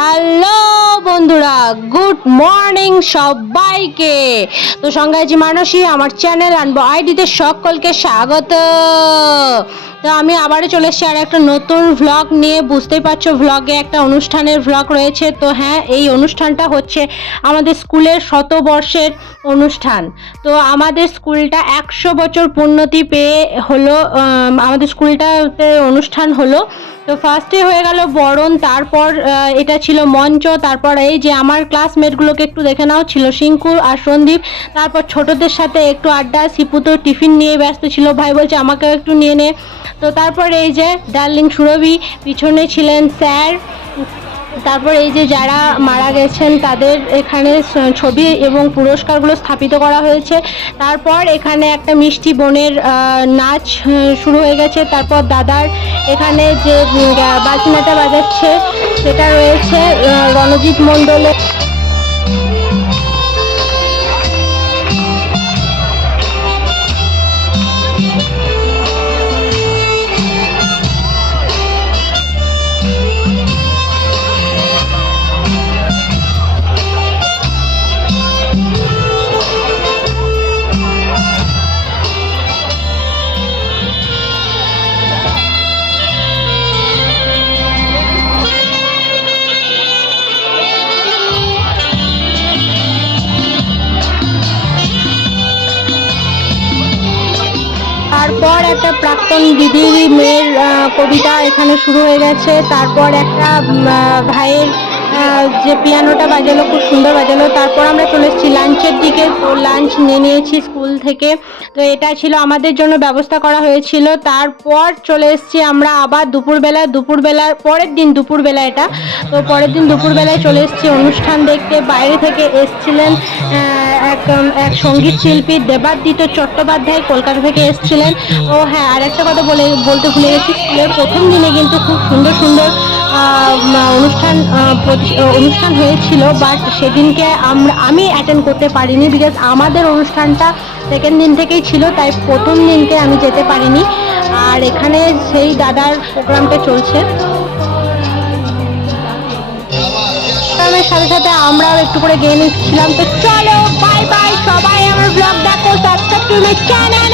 Hello বন্ধুরা, good morning সবাইকে। তো সঙ্গে আছি মানসী, আমার চ্যানেল আনবো আইডিতে সকলকে স্বাগত। তো আমি আবারও চলে এসেছি আর একটা নতুন ভ্লগ নিয়ে। বুঝতেই পারছো ভ্লগে একটা অনুষ্ঠানের ভ্লগ রয়েছে। তো হ্যাঁ, এই অনুষ্ঠানটা হচ্ছে আমাদের স্কুলের শতবর্ষের অনুষ্ঠান। তো আমাদের স্কুলটা 100 বছর পূর্ণতি পেয়ে হলো, আমাদের স্কুলটাতে অনুষ্ঠান হলো। তো ফার্স্টে হয়ে গেল বরণ, তারপর এটা ছিল মঞ্চ, তারপর এই যে আমার ক্লাসমেটগুলোকে একটু দেখে নাও, ছিল শিঙ্কু আর সন্দীপ। তারপর ছোটদের সাথে একটু আড্ডা, শিপু তো টিফিন নিয়ে ব্যস্ত ছিল, ভাই বলছে আমাকেও একটু নিয়ে নে। তো তারপর এই যে ডার্লিং সুরভি, পিছনে ছিলেন স্যার। তারপর এই যে যারা মারা গেছেন তাদের এখানে ছবি এবং পুরস্কারগুলো স্থাপিত করা হয়েছে। তারপর এখানে একটা মিষ্টি বোনের নাচ শুরু হয়ে গেছে। তারপর দাদার এখানে যে বাজনাটা বাজাচ্ছে সেটা রয়েছে রণজিৎ মণ্ডলের। তারপর একটা প্রাক্তন দিদির মেয়ের কবিতা এখানে শুরু হয়ে গেছে। তারপর একটা ভাইয়ের যে পিয়ানোটা বাজালো, খুব সুন্দর বাজালো। তারপর আমরা চলে এসেছি লাঞ্চের দিকে। তো লাঞ্চ নিয়ে নিয়েছি স্কুল থেকে। তো এটা ছিল আমাদের জন্য ব্যবস্থা করা হয়েছিল। তারপর চলে এসেছি আমরা আবার দুপুরবেলার পরের দিন দুপুরবেলা এটা। তো পরের দিন দুপুরবেলায় চলে এসেছি অনুষ্ঠান দেখতে। বাইরে থেকে এসছিলেন এক সঙ্গীত শিল্পী দেবাদিত্য চট্টোপাধ্যায়, কলকাতা থেকে এসেছিলেন। ও হ্যাঁ, আর একটা কথা বলতে ভুলে গেছি, স্কুলের প্রথম দিনে কিন্তু খুব সুন্দর সুন্দর অনুষ্ঠান হয়েছিল, বাট সেদিনকে আমি অ্যাটেন্ড করতে পারিনি, বিকজ আমাদের অনুষ্ঠানটা সেকেন্ড দিন থেকেই ছিল, তাই প্রথম দিনকে আমি যেতে পারিনি। আর এখানে সেই দাদার প্রোগ্রামটা চলছে। সাথে সাথে আমরাও একটু করে গেয়ে নিচ্ছিলাম। তো চলো, বাই বাই সবাই, আমার ব্লগ দেখো, সাবস্ক্রাইব টু মাই চ্যানেল।